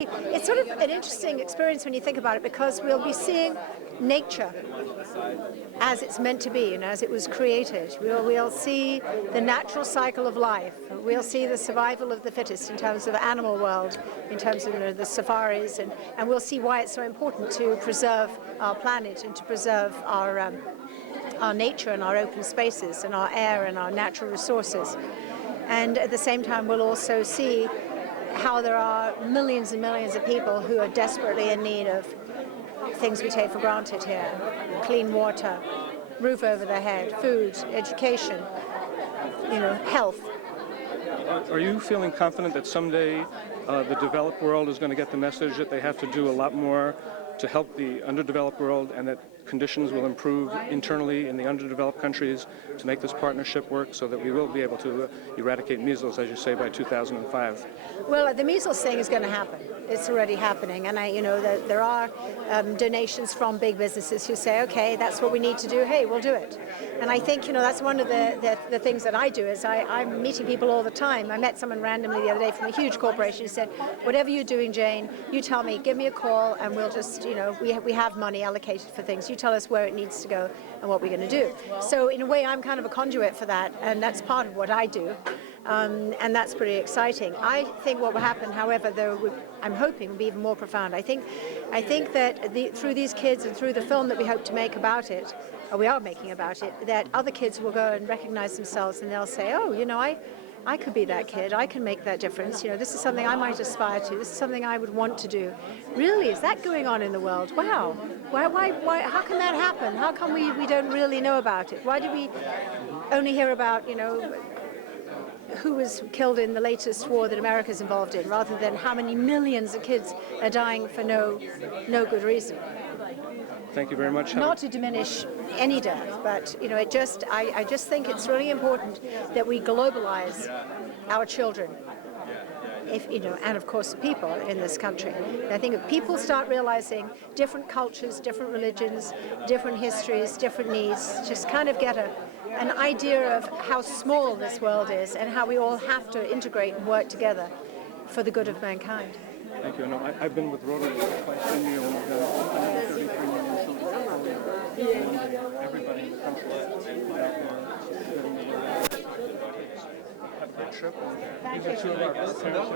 It's sort of an interesting experience when you think about it, because we'll be seeing nature as it's meant to be and as it was created. We'll see the natural cycle of life. We'll see the survival of the fittest in terms of the animal world, in terms of the safaris, and we'll see why it's so important to preserve our planet and to preserve our nature and our open spaces and our air and our natural resources. And at the same time, we'll also see how there are millions and millions of people who are desperately in need of things we take for granted here: clean water, roof over their head, food, education, health. Are you feeling confident that someday the developed world is going to get the message that they have to do a lot more to help the underdeveloped world, and that conditions will improve internally in the underdeveloped countries to make this partnership work, so that we will be able to eradicate measles, as you say, by 2005? Well, the measles thing is going to happen. It's already happening, and there are donations from big businesses who say, okay, that's what we need to do. Hey, we'll do it. And I think that's one of the things that I do is I'm meeting people all the time. I met someone randomly the other day from a huge corporation who said, whatever you're doing, Jane, you tell me, give me a call, and we'll just we have money allocated for things. You tell us where it needs to go and what we're going to do. So in a way, I'm kind of a conduit for that, and that's part of what I do. And that's pretty exciting. I think what will happen, however, though, I'm hoping will be even more profound. I think that through these kids and through the film that we hope to make about it, or we are making about it, that other kids will go and recognize themselves, and they'll say, oh, I could be that kid. I can make that difference. This is something I might aspire to. This is something I would want to do. Really, is that going on in the world? Wow. Why? How can that happen? How come we don't really know about it? Why do we only hear about, who was killed in the latest war that America's involved in, rather than how many millions of kids are dying for no good reason? Thank you very much. Not to diminish any death, but I just think it's really important that we globalize our children, and of course the people in this country. And I think if people start realizing different cultures, different religions, different histories, different needs, just kind of get an idea of how small this world is and how we all have to integrate and work together for the good of mankind. Thank you. No, I've been with Rotary for quite 10 years. Everybody in the country have a good trip. These are two of our best parents. Oh,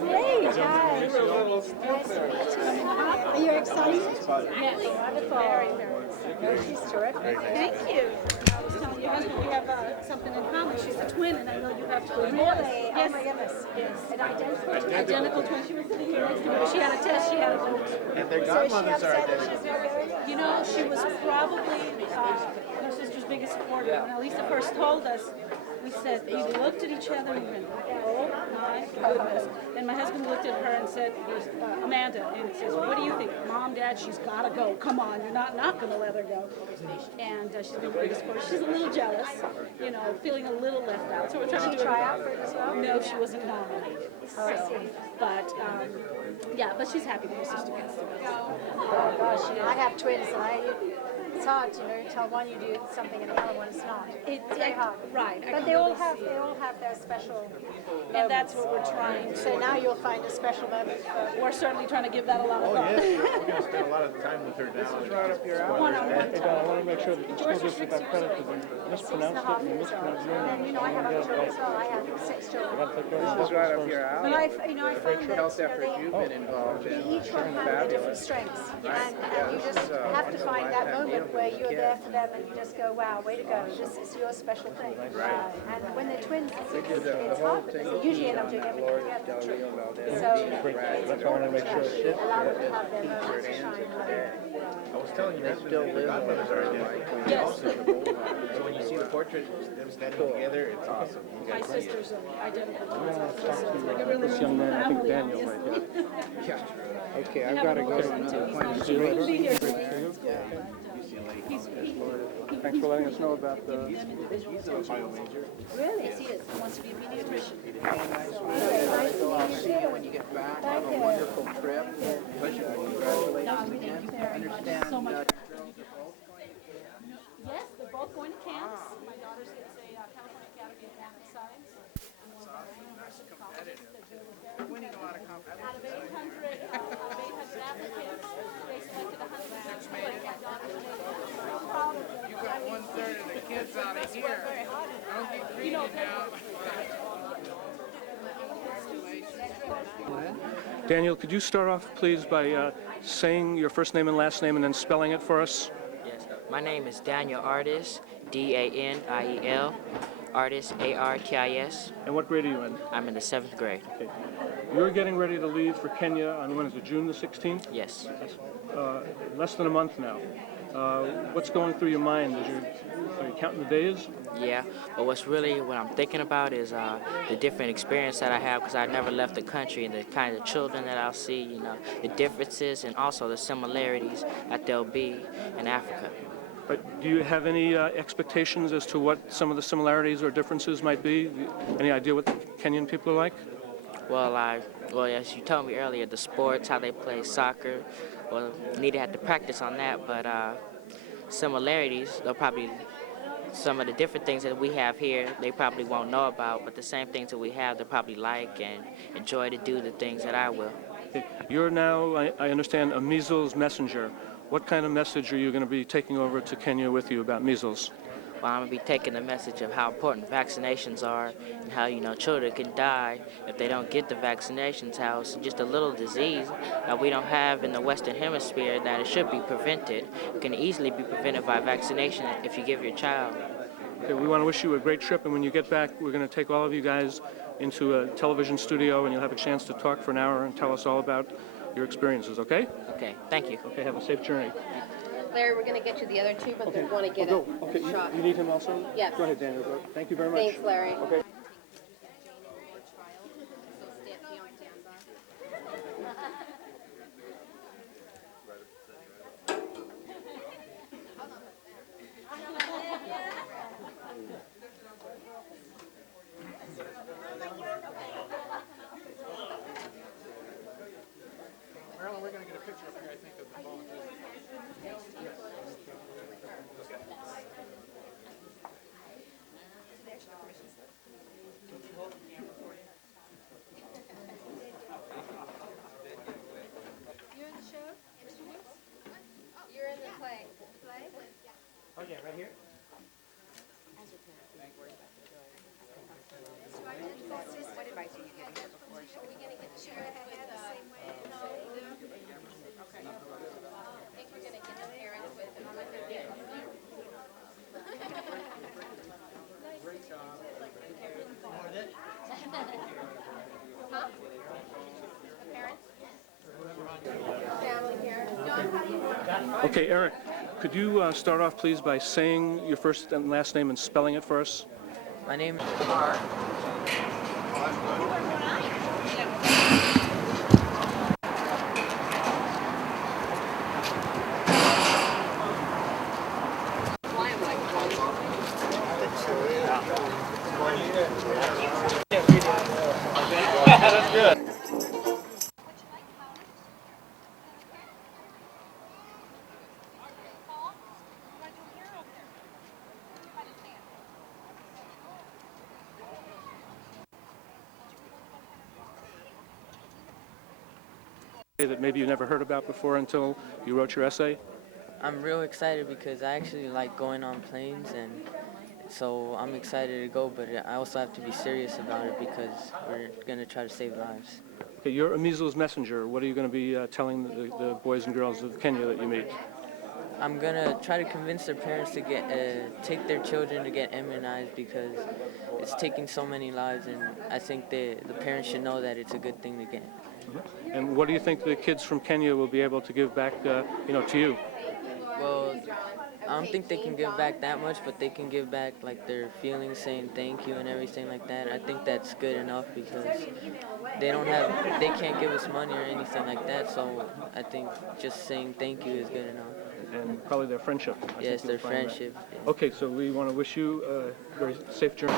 great. Hi. Nice to meet you. Are you excited? Yes. Very, very. She's terrific. Thank you. I was telling your husband we have something in common. She's a twin, and I know you have twins. Really? Yes. Oh my goodness. Yes. An identical twin? Identical twin. She was sitting here next to me. She had a test. She had a vote. And their So is she godmothers are upset that identical. she's not going? She was probably her sister's biggest supporter. When Lisa first told us, we said, we looked at each other and we went, oh my goodness. And my husband looked at her and said, Amanda, and says, what do you think? Mom, Dad, she's got to go. Come on, you're not going to let her go. And she's been the biggest supporter. She's a little jealous, feeling a little left out. So we're trying to Try out for it as well? No, she wasn't nominated. Oh, I see. But, but she's happy that her sister gets to go. Oh gosh, I have twins, and it's hard to tell one you do something and the other one is not. It's very hard. Right. But they all have their special And that's what we're trying to. So now you'll find a special moment for. We're certainly trying to give that a lot of Oh, thought. yes. We're going to spend a lot of time with her now. This is right up your alley. One-on-one Hey, Don, I want to make sure that the school district got credit because you mispronounced it and you mispronounced your And name. I have other children as well. I have 6 children. This is right up your But alley. I found that Health effort you've been involved in. each one has their different strengths, and you just have to find that moment where you're there for them and you just go, wow, way to go, this is your special thing. And when they're twins, it's hard because they usually end up doing everything together. So That's why I want to make sure. allow them to have their moments to shine. I was telling you, they still live. Godmothers are identical. Yes. So when you see the portrait, them standing together, it's awesome. You My guys see it. sisters are identical. This young man, I think Daniel, right here. Yeah. Okay, I've got to go to another appointment. He wouldn't be here today. Thanks for letting us know about the... He's a bio major. Really? Yes, he is. He wants to be a pediatrician. I'll see you when you get back. Have a wonderful trip. Pleasure to congratulate you again. I understand. So much. Yes, they're both going to camps. My daughter gets a California Academy of Math and Science. Winning a lot of competition. Out of 800 Daniel, could you start off, please, by saying your first name and last name and then spelling it for us? Yes. My name is Daniel Artis, Daniel, Artis, Artis. And what grade are you in? I'm in the 7th grade. Okay. You're getting ready to leave for Kenya on, when is it, June the 16th? Yes. That's, less than a month now. What's going through your mind? Are you counting the days? Yeah, but what I'm thinking about is the different experience that I have because I've never left the country and the kind of children that I'll see, you know, the differences and also the similarities that there'll be in Africa. But do you have any expectations as to what some of the similarities or differences might be? Any idea what the Kenyan people are like? Well, as you told me earlier, the sports, how they play soccer, well, need to have to practice on that, but similarities, they'll probably, some of the different things that we have here, they probably won't know about, but the same things that we have, they'll probably like and enjoy to do the things that I will. Okay. You're now, I understand, a measles messenger. What kind of message are you going to be taking over to Kenya with you about measles? Well, I'm going to be taking the message of how important vaccinations are and how, you know, children can die if they don't get the vaccinations, how it's just a little disease that we don't have in the Western Hemisphere that it should be prevented. It can easily be prevented by vaccination if you give your child. Okay, we want to wish you a great trip, and when you get back, we're going to take all of you guys into a television studio, and you'll have a chance to talk for an hour and tell us all about your experiences, okay? Okay, thank you. Okay, have a safe journey. Larry, we're going to get you the other two, but we want to get Go. a Okay, shot. you need him also? Yes. Go ahead, Daniel. Go. Thank you very much. Thanks, Larry. Okay. Marilyn, we're going to get a picture up here, I think, of the volunteers. You're in the show? You're in the play. Oh, yeah, right here? What advice are you giving her before she... Are we going to get the share with the same way? No. Okay. I think we're going to get the parents with the Great job. Huh? Parents? Family here. John, how do you want? Okay, Eric, could you start off, please, by saying your first and last name and spelling it for us? My name is That maybe you never heard about before until you wrote your essay? I'm real excited because I actually like going on planes, and so I'm excited to go, but I also have to be serious about it because we're going to try to save lives. Okay, you're a measles messenger. What are you going to be telling the boys and girls of Kenya that you meet? I'm going to try to convince their parents to take their children to get immunized because it's taking so many lives, and I think the parents should know that it's a good thing to get. And what do you think the kids from Kenya will be able to give back, to you? Well, I don't think they can give back that much, but they can give back like their feelings, saying thank you and everything like that. I think that's good enough because they can't give us money or anything like that. So I think just saying thank you is good enough. And probably their friendship. Yes, their friendship. Okay, so we want to wish you a very safe journey.